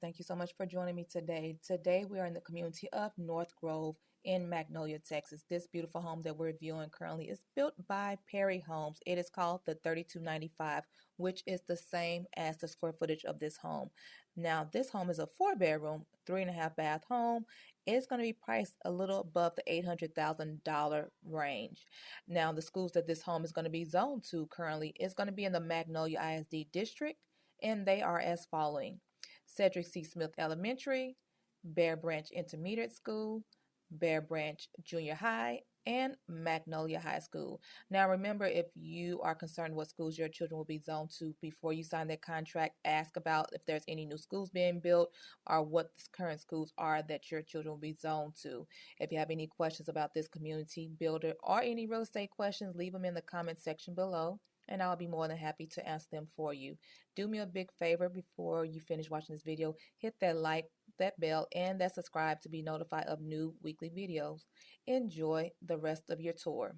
Thank you so much for joining me today. Today we are in the community of North Grove in Magnolia, Texas. This beautiful home that we're viewing currently is built by Perry Homes. It is called the 3295, which is the same as the square footage of this home. Now, this home is a 4-bedroom, 3.5 bath home. It's going to be priced a little above the $800,000 range. Now, the schools that this home is going to be zoned to currently is going to be in the Magnolia ISD district, and they are as following: Cedric C. Smith Elementary, Bear Branch Intermediate School, Bear Branch Junior High, and Magnolia High School. Now, remember, if you are concerned what schools your children will be zoned to before you sign that contract, ask about if there's any new schools being built or what the current schools are that your children will be zoned to. If you have any questions about this community builder or any real estate questions, leave them in the comment section below, and I'll be more than happy to answer them for you. Do me a big favor before you finish watching this video. Hit that like, that bell, and that subscribe to be notified of new weekly videos. Enjoy the rest of your tour.